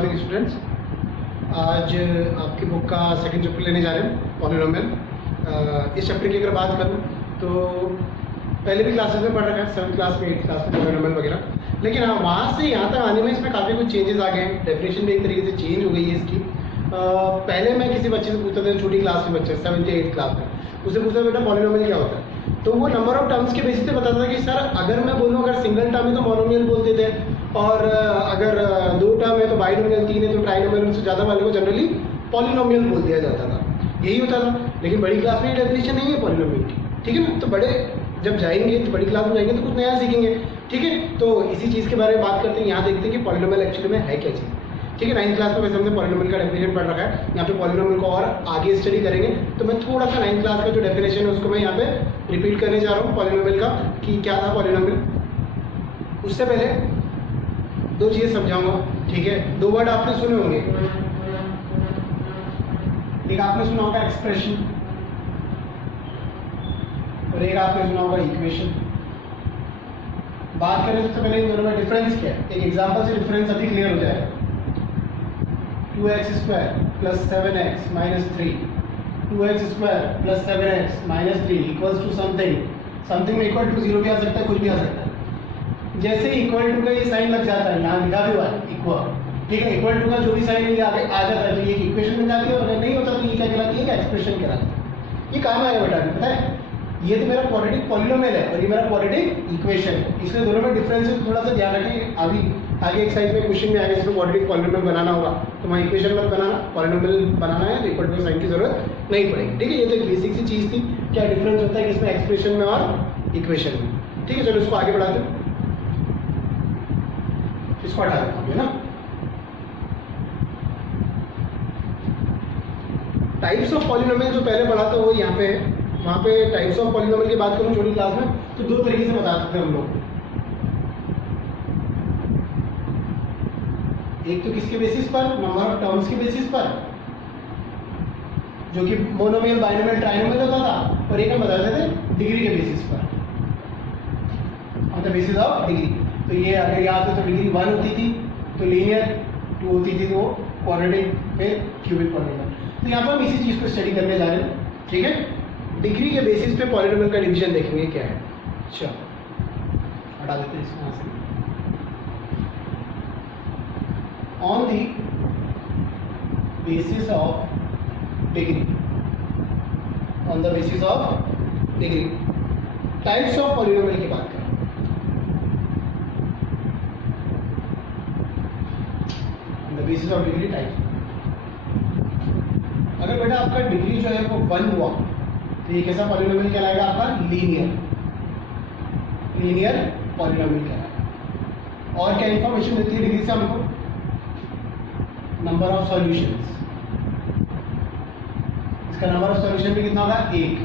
Morning students. आज आपकी book का सेकंड चैप्टर लेने जा रहे हैं, पॉलिनोमियल। इस चैप्टर की अगर बात करूं तो पहले भी क्लासेस में पढ़ रखा है, 7th क्लास में 8th क्लास में पॉलिनोमियल वगैरह, लेकिन वहाँ से यहाँ तक आने में इसमें काफ़ी कुछ चेंजेस आ गए हैं। डेफिनेशन भी एक तरीके से चेंज हो गई है इसकी। पहले मैं किसी बच्चे से पूछता था, छोटी क्लास में बच्चे 7th या 8th क्लास में, उससे पूछता बेटा पॉलिनोमियल क्या होता है, तो वो नंबर ऑफ टर्म्स के बेसिस पे बताता था कि सर अगर मैं बोलूँ अगर सिंगल टर्म है तो मोनोमियल बोलते थे, और अगर 2 टर्म है तो बाइनोमियल, 3 है तो ट्राइनोमियल, उनसे ज़्यादा वाले को जनरली पॉलिनोमियल बोल दिया जाता था। यही होता था। लेकिन बड़ी क्लास में ये डेफिनेशन नहीं है पॉलिनोमियल की, ठीक है ना। तो बड़े जब जाएंगे तो बड़ी क्लास में जाएंगे तो कुछ नया सीखेंगे, ठीक है। तो इसी चीज़ के बारे में बात करते हैं। यहाँ देखते हैं कि पॉलिनोमियल एक्चुअली में है क्या चीज़, ठीक है। 9th क्लास में वैसे हमने पॉलिनोमियल का डेफिनेशन पढ़ रखा है। यहाँ पे पॉलिनोमियल को और आगे स्टडी करेंगे, तो मैं थोड़ा सा 9th क्लास का जो डेफिनेशन है उसको मैं यहाँ पे रिपीट करने जा रहा हूँ पॉलिनोमियल का, कि क्या था पॉलिनोमियल। उससे पहले 2 चीज़ें समझाऊंगा, ठीक है। 2 वर्ड आपने सुने होंगे, एक आपने सुना होगा एक्सप्रेशन और एक आपने सुना होगा इक्वेशन। बात करें सबसे पहले इन दोनों में डिफरेंस क्या है। एक एग्जांपल से डिफरेंस अभी क्लियर हो जाएगा। 2x² + 7x - 3, 2x² + 7x - 3 equals to something में इक्वल टू 0 भी आ सकता है, कुछ भी आ सकता है। जैसे इक्वल टू का ये साइन लग जाता है, यहाँ लिखा भी हुआ है इक्वल, ठीक है। इक्वल टू का जो भी साइन ये आगे आ जाता है तो ये इक्वेशन बन जाती है, और अगर नहीं होता तो ये क्या कहलाती है, एक्सप्रेशन कहलाती है। ये काम आएगा बेटा, पता है। ये तो मेरा क्वाड्रेटिक पॉलिनोमियल है और ये मेरा क्वाड्रेटिक इक्वेशन है, इसलिए दोनों में डिफरेंस है, थोड़ा सा ध्यान रखें। अभी आगे एक साइड में क्वेश्चन में आगे इसमें क्वाड्रेटिक पॉलिनोमियल बनाना होगा, तो वहाँ इक्वेशन मत बनाना, पॉलिनोमियल बनाना है तो इक्वल टू साइन की जरूरत नहीं पड़ेगी, ठीक है। ये तो एक बेसिक सी चीज़ थी, क्या डिफरेंस होता है कि इसमें एक्सप्रेशन में और इक्वेशन में, ठीक है। चलो इसको आगे बढ़ाते हैं, इसको हटा देता हूँ, है ना। टाइप्स ऑफ पॉलिनोमियल जो पहले पढ़ा था वो यहाँ पे है। वहाँ पे टाइप्स ऑफ पॉलिनोमियल की बात करूँ छोटी क्लास में तो 2 तरीके से बताते थे हम लोग। एक तो किसके बेसिस पर, नंबर ऑफ टर्म्स के बेसिस पर, जो कि मोनोमियल, बाइनोमियल, ट्राइनोमियल होता था, और एक हम बताते थे डिग्री के बेसिस पर, on the basis of degree. तो ये अगर याद हो तो डिग्री 1 होती थी तो लीनियर, 2 होती थी तो क्वाड्रेटिक, फिर क्यूबिक पॉलिनोमियल। तो यहाँ पर हम इसी चीज़ को स्टडी करने जा रहे हैं, ठीक है। डिग्री के बेसिस पे पॉलिनोमियल का डिवीजन देखेंगे क्या है। अच्छा, हटा देते हैं इसको यहाँ से। On the basis of degree, on the basis of degree, types of polynomial की बात करें। On the basis of degree types. अगर बेटा आपका डिग्री जो है वो 1 हुआ तो ये कैसा पॉलिनोमियल कहलाएगा आपका, लीनियर पॉलिनोमियल कहलाएगा। और क्या इंफॉर्मेशन देती है डिग्री से हमको, नंबर ऑफ सॉल्यूशंस। इसका नंबर ऑफ सॉल्यूशन भी कितना होगा, 1।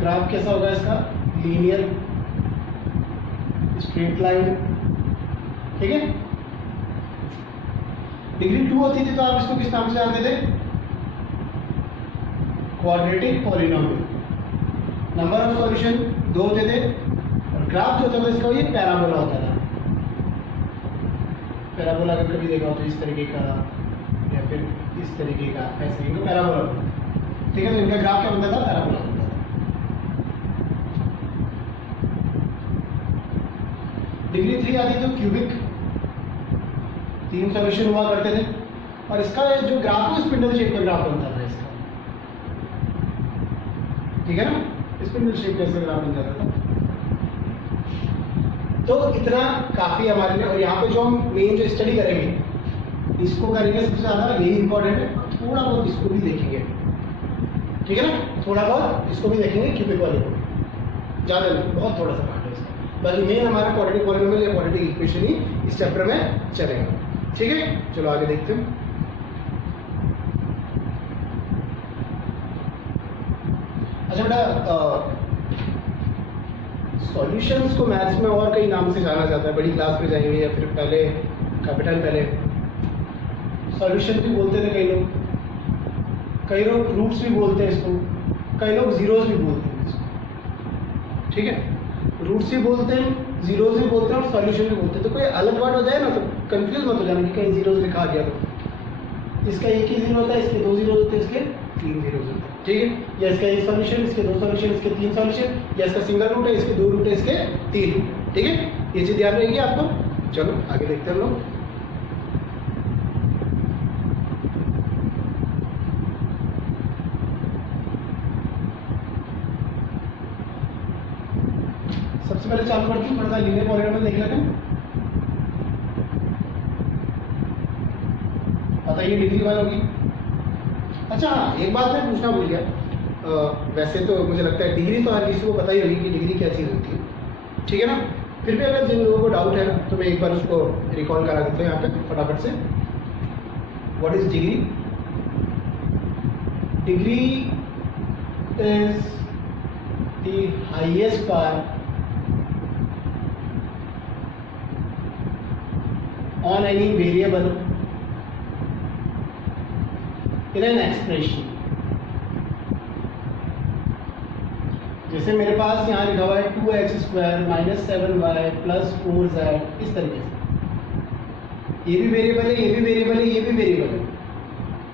ग्राफ कैसा होगा इसका, लीनियर स्ट्रेट लाइन, ठीक है। डिग्री 2 होती थी तो आप इसको किस नाम से जानते थे, quadratic polynomial. Number of solution 2 होते थे, और ग्राफ जो होता था इसका ये पैराबोला होता था। पैराबोला अगर कभी देखा हो तो इस तरीके का या फिर इस तरीके का, ऐसे इनको पैराबोला होता है, ठीक है। तो इनका ग्राफ क्या बनता था, पैराबोला बनता था। डिग्री 3 आती तो क्यूबिक, 3 सॉल्यूशन हुआ करते थे, और इसका जो ग्राफ है स्पिंडल शेप का ग्राफ बनता था इसका, ठीक है ना। स्पिंडल शेप कैसे ग्राफ बन जाता था। तो इतना काफी हमारे लिए। और यहाँ पे जो हम मेन जो स्टडी करेंगे इसको करेंगे सबसे ज्यादा, यही इंपॉर्टेंट है। थोड़ा बहुत इसको भी देखेंगे, ठीक है ना, थोड़ा बहुत इसको भी देखेंगे, क्यूबिक वाले को, ज्यादा नहीं, बहुत थोड़ा सा पार्ट है इसका। बाकी मेन हमारा क्वाड्रेटिक पॉलिनोमियल या क्वाड्रेटिक इक्वेशन ही इस चैप्टर में चलेगा, ठीक है। चलो आगे देखते हैं। अच्छा बेटा, सॉल्यूशंस को मैथ्स में और कई नाम से जाना जाता है। बड़ी क्लास में जाएंगे या फिर पहले काफी टाइम पहले सॉल्यूशन भी बोलते थे कई लोग रूट्स भी बोलते हैं इसको, कई लोग जीरोस भी बोलते हैं इसको, ठीक है। रूट्स भी बोलते हैं, जीरोज भी बोलते हैं और सॉल्यूशन भी बोलते हैं। तो कोई अलग वर्ड हो जाए ना तो कंफ्यूज मत हो जाना कि कहीं जीरोज लिखा गया तो। इसका एक ही जीरो होता है, इसके दो जीरो होते हैं, इसके तीन जीरो होते हैं, ठीक है। या इसका एक सॉल्यूशन, इसके दो सॉल्यूशन, इसके तीन सॉल्यूशन, या इसका सिंगल रूट है, इसके दो रूट है, इसके तीन रूट, ठीक है। ये चीज ध्यान रहेगी आपको। चलो आगे देखते हैं हम लोग। सबसे पहले चालू करती हूँ, थोड़ा सा लीनियर पॉलीनॉमियल देख लेते हैं। बताइए डिग्री 1 होगी। अच्छा हाँ, एक बात मैं पूछना भूल गया। वैसे तो मुझे लगता है डिग्री तो हर किसी को पता ही होगी कि डिग्री क्या चीज़ होती है, ठीक है ना। फिर भी अगर जिन लोगों को डाउट है ना तो मैं एक बार उसको रिकॉल करा देता हूँ यहाँ पे फटाफट से। What is degree? Degree is the highest power on any variable in an expression। जैसे मेरे पास यहाँ लिखा हुआ है 2x² - 7y + 4z, इस तरीके से। ये भी वेरिएबल है, ये भी वेरिएबल है, ये भी वेरिएबल है।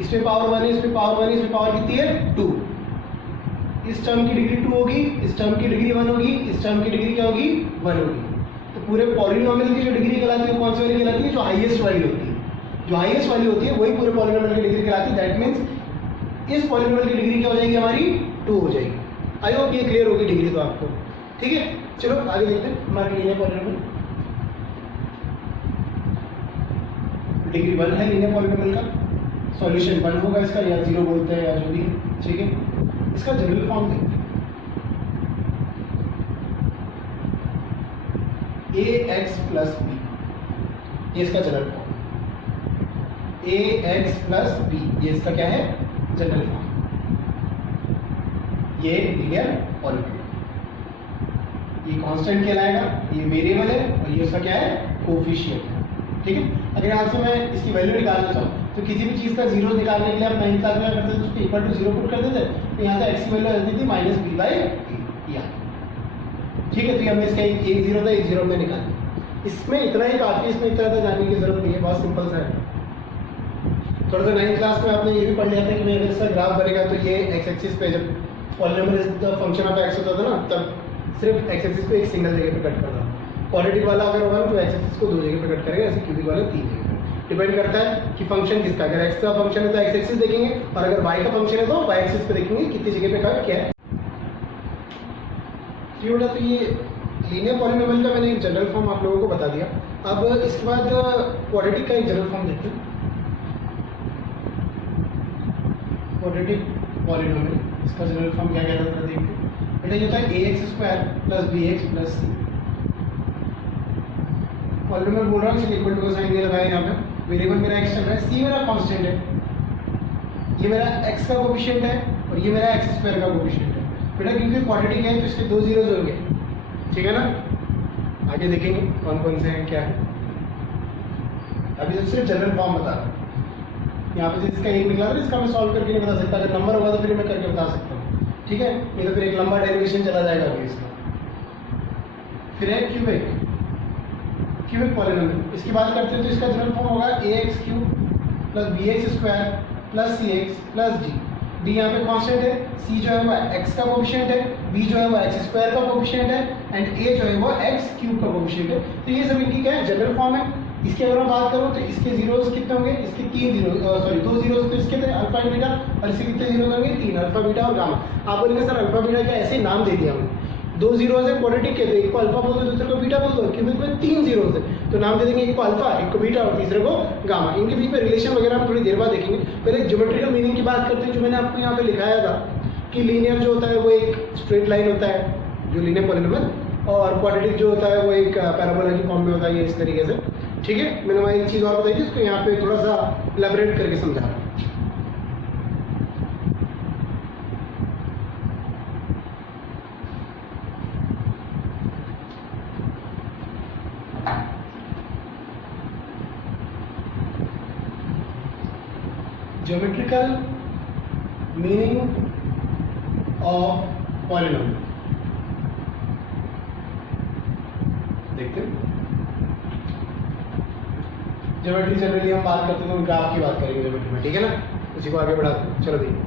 इसमें पावर 1 है, इसमें पावर 1 है, इसमें पावर कितनी है 2। इस टर्म की डिग्री 2 होगी, इस टर्म की डिग्री 1 होगी, इस टर्म की डिग्री क्या होगी 1 होगी। तो पूरे पॉलीनॉमियल की जो डिग्री कहलाती है वो कौन सी वाली कहलाती है? जो हाईएस्ट वाली होती है। जो हाईएस्ट वाली होती है वही पूरे पॉलीनॉमियल की डिग्री कहलाती है। दैट मीन्स इस पॉलीनॉमियल की डिग्री क्या हो जाएगी हमारी 2 हो जाएगी। आई होप ये क्लियर होगी डिग्री तो आपको, ठीक है। चलो आगे देखते हैं हमारे लीनियर पॉलीनॉमियल। डिग्री 1 है लीनियर पॉलीनॉमियल का, सॉल्यूशन 1 होगा इसका, या 0 बोलते हैं या जो भी, ठीक है। इसका जनरल फॉर्म देखते हैं। ax + b, ये इसका जनरल फॉर्म। ax + b, ये इसका क्या है जनरल फॉर्म। ये लीनियर पॉलीनॉमियल, ये कांस्टेंट कहलाएगा, ये वेरिएबल है और ये उसका क्या है कोफिशिएंट है, ठीक है। अगर यहाँ से मैं इसकी वैल्यू निकालना चाहूँ तो किसी भी चीज़ का जीरो निकालने के लिए आप 9 क्लास में करते थे उसको इक्वल टू 0 पुट कर देते, तो यहाँ से x की वैल्यू आती थी -b/a, ठीक है। तो ये हमने इसका एक 0 था, 1 0 में निकाल। इसमें इतना ही काफ़ी, इसमें इतना ज़्यादा जानने की जरूरत नहीं है, बहुत सिंपल सा है। थोड़ा सा 9th क्लास में आपने ये भी पढ़ लिया था कि मैं अगर इसका ग्राफ बनेगा तो ये x एक्सिस पे जब polynomial is the function of x होता था ना, तब सिर्फ x एक्सिस पे एक सिंगल जगह पे कट करता। क्वाड्रेटिक वाला अगर होगा ना तो x एक्सिस को 2 जगह पे कट करेगा, ऐसे क्यूबिक वाला 3 जगह पे। डिपेंड करता है कि फंक्शन किसका, अगर x का फंक्शन है तो x एक्सिस देखेंगे, और अगर y का फंक्शन है तो y एक्सिस पे देखेंगे कितनी जगह पे कट किया है। तो ये लीनियर पॉलीनॉमियल का मैंने एक जनरल फॉर्म आप लोगों को बता दिया। अब इसके बाद क्वाड्रेटिक का एक जनरल फॉर्म देखते हैं। क्वाड्रेटिक पॉलीनॉमियल, इसका जनरल फॉर्म क्या कहता है देखते हैं। बेटा ये होता है ax² + bx + c। पॉलीनॉमियल बोल रहा हूँ, इसलिए इक्वल टू का साइन नहीं लगाया यहाँ पे। वेरिएबल मेरा x चल रहा है, c मेरा कांस्टेंट है, ये मेरा x का कोफिशिएंट है और ये मेरा x² का कोफिशिएंट है। बेटा क्योंकि क्वाड्रेटिक है तो इसके 2 जीरोज होंगे, ठीक है ना। आगे देखेंगे कौन कौन से हैं क्या है। अभी तो सिर्फ जनरल फॉर्म बता रहा हूँ। यहाँ पे जिसका एक निकला था इसका मैं सॉल्व करके नहीं बता सकता, अगर नंबर होगा तो फिर मैं करके बता सकता हूँ, ठीक है। नहीं तो फिर एक लंबा डेरिवेशन चला जाएगा अभी इसका। फिर है क्यूबिक पॉलीनॉमियल, इसकी बात करते हैं तो इसका जनरल फॉर्म होगा ax³ + bx² + cx + d। d यहाँ पे कांस्टेंट है, c जो है वो x का कोफिशिएंट है, b जो है वो x² का कोफिशिएंट है, एंड a जो है वो x³ का कोफिशिएंट है। तो ये सब इनकी क्या है जनरल फॉर्म है। इसके अगर मैं बात करूँ तो इसके जीरोस कितने होंगे, इसके 2 जीरोस तो इसके थे अल्फा एंड बीटा, और इसके कितने जीरोस होंगे 3, अल्फा बीटा और गामा। आप बोलेंगे सर अल्फा बीटा क्या ऐसे नाम दे दिया हमने, 2 जीरोस है क्वाड्रेटिक के, तो एक को अल्फा बोल दो दूसरे को बीटा बोल दो। क्यूबिक में 3 जीरोस है तो नाम दे देंगे, एक को अल्फा, एक को बीटा और तीसरे को गामा। इनके बीच में रिलेशन वगैरह हम थोड़ी देर बाद देखेंगे। पहले ज्योमेट्रिकल मीनिंग की बात करते हैं, जो मैंने आपको यहाँ पे लिखाया था कि लीनियर जो होता है वो एक स्ट्रेट लाइन होता है जो लीनियर पॉलीनॉमियल, और क्वाड्रेटिक जो होता है वो एक पैराबोला की फॉर्म में होता है, ये इस तरीके से, ठीक है। मैंने वहाँ एक चीज़ और बताई थी, उसको यहाँ पे थोड़ा सा इलैबोरेट करके समझा रहा हूँ। Geometrical meaning of polynomial. देखते हैं। ज्योमेट्री जनरली हम बात करते हैं तो ग्राफ की बात करेंगे ज्योमेट्री में, ठीक है ना। उसी को आगे बढ़ाते हैं, चलो देखिए।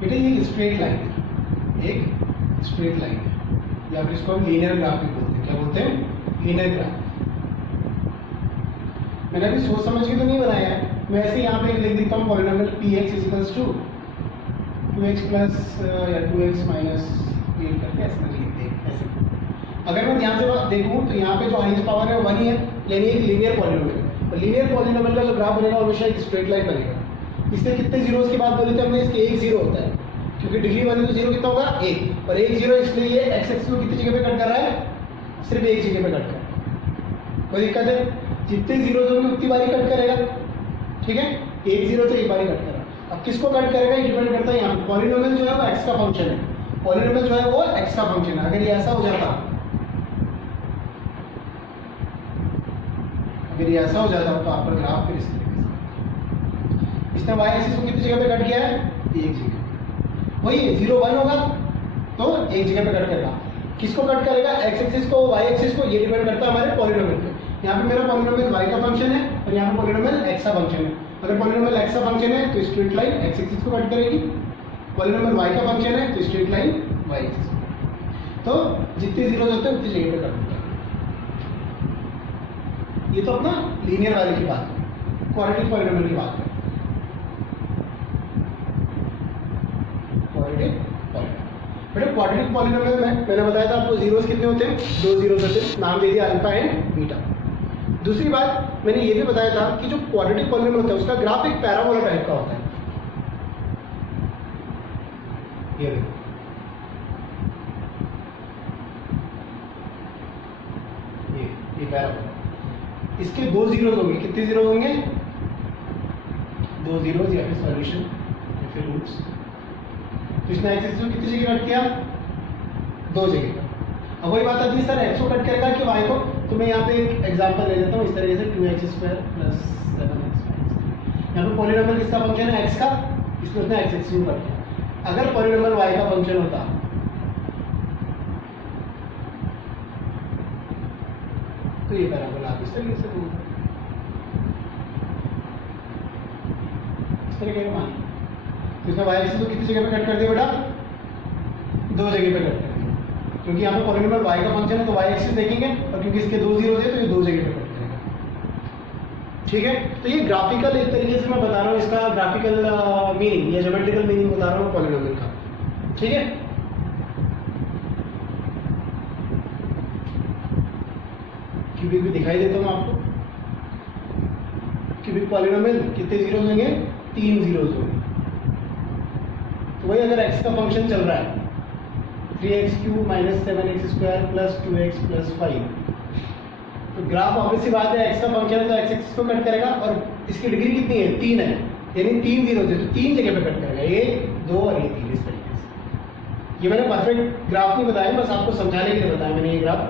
बेटा ये एक स्ट्रेट लाइन है, एक स्ट्रेट लाइन है, या फिर इसको हम लीनियर ग्राफ भी बोलते हैं। क्या बोलते हैं? Linear graph. मैंने अभी सोच समझ के तो नहीं बनाया है, मैं ऐसे यहाँ पे लिख देता हूँ polynomial px equals to 2x plus या 2x माइनस 8 करके ऐसे लिख देते हैं ऐसे। अगर मैं ध्यान से देखूँ तो यहाँ पे जो हाईएस्ट पावर है 1 ही है, यानी एक लीनियर पॉलिनोमियल। और लीनियर पॉलिनोमियल का जो ग्राफ बनेगा हमेशा एक स्ट्रेट लाइन बनेगा। इसलिए कितने जीरोस की बात बोली थी हमने, इसके एक जीरो होता है, क्योंकि डिग्री 1 है तो जीरो कितना होगा? 1। और एक जीरो, इसलिए ये एक्स एक्सिस को कितनी जगह पे कट कर रहा है? सिर्फ एक जगह पे कट कर रहा है। कोई दिक्कत है? जितने जीरो होंगे उतनी बारी कट करेगा, ठीक है। एक जीरो तो एक बारी कट करेगा। अब किसको कट करेगा ये डिपेंड करता है यहाँ पे। पॉलिनोमियल जो है वो एक्स का फंक्शन है, पॉलिनोमियल जो है वो एक्स का फंक्शन है। अगर ये ऐसा हो जाता, अगर ये ऐसा हो जाता तो आपका ग्राफ फिर इस तरीके से, इसने वाई एक्सिस को कितनी जगह पे कट किया है? एक जगह। वही 0 1 होगा तो एक जगह पे कट करेगा। किसको कट करेगा? एक्स एक्सिस को, वाई एक्सिस को। ये डिपेंड करता है हमारे पॉलिनोमियल पे। यहाँ पे मेरा पॉलिनोमियल y का फंक्शन है और यहाँ पे पॉलिनोमियल x का फंक्शन है। अगर पॉलिनोमियल x का फंक्शन है तो स्ट्रेट लाइन x एक्सिस को कट करेगी, पॉलिनोमियल y का फंक्शन है तो स्ट्रेट लाइन y एक्सिस को। तो जितने जीरो होते हैं उतनी जगह पे कट होता है। ये तो अपना लीनियर वाले की बात है, क्वाड्रेटिक पॉलिनोमियल की बात है। बेटा क्वाड्रेटिक पॉलिनोमियल में मैंने बताया था आपको जीरोस कितने होते हैं? 2 जीरोस होते हैं, नाम दे दिया अल्फा एंड बीटा। दूसरी बात मैंने ये भी बताया था कि जो क्वाड्रेटिक पॉलिनोमियल होता है उसका ग्राफ एक पैराबोला टाइप का होता है। ये देखो, ये पैराबोला, इसके 2 जीरोस होंगे। कितने जीरो होंगे? 2 जीरोस, या फिर सॉल्यूशन या फिर रूट्स। तो इसने एक्स एक्सिस को कितनी जगह कट किया? 2 जगह। अब वही बात आती है सर एक्स को कट करेगा कि वाई को? तो मैं यहाँ पे एक एग्जांपल ले लेता हूँ इस तरीके से 2x² प्लस 7x। यहाँ पे पॉलिनोमियल किसका फंक्शन है? x का, इसमें उसने एक्स एक्सिस को कट किया। अगर पॉलिनोमियल y का फंक्शन होता तो ये पैराबोला आप इस तरीके से बोलते, इस तरीके का मान। इसमें y एक्सिस को कितनी जगह पे कट कर दिया बेटा? 2 जगह पे कट कर दिया, क्योंकि यहाँ पे पॉलिनोमियल y का फंक्शन है तो y एक्सिस देखेंगे, और क्योंकि इसके 2 जीरो है तो ये 2 जगह पे कट करेगा, ठीक है। तो ये ग्राफिकल एक तरीके से मैं बता रहा हूँ, इसका ग्राफिकल मीनिंग या ज्योमेट्रिकल मीनिंग बता रहा हूँ पॉलिनोमियल का, ठीक है। क्यूबिक भी दिखाई देता हूँ आपको। क्यूबिक पॉलिनोमियल कितने जीरोस होंगे? 3 जीरोस होंगे। तो वही अगर x का फंक्शन चल रहा है 3x³ minus 7x² plus 2x plus 5, तो ग्राफ ऑब्वियसली बात है x का फंक्शन है तो x एक्सिस को कट करेगा, और इसकी डिग्री कितनी है? 3 है, यानी 3 जीरो है तो 3 जगह पे कट करेगा, 1 2 और ये 3 इस तरीके से। ये मैंने परफेक्ट ग्राफ नहीं बताया, बस आपको समझाने के लिए बताया मैंने ये ग्राफ,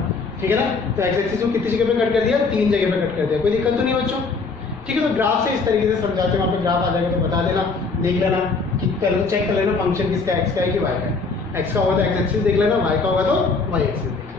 ठीक है ना। तो x एक्सिस को कितनी जगह पे कट कर दिया? 3 जगह पे कट कर दिया। कोई दिक्कत तो नहीं बच्चों? ठीक है। तो ग्राफ से इस तरीके से समझाते हैं, वहाँ पे ग्राफ आ जाएगा तो बता देना, देख लेना कि चेक कर लेना फंक्शन किसका, x का है कि y का है। x का होगा तो x एक्सिस देख लेना, y का होगा तो y एक्सिस देख लेना।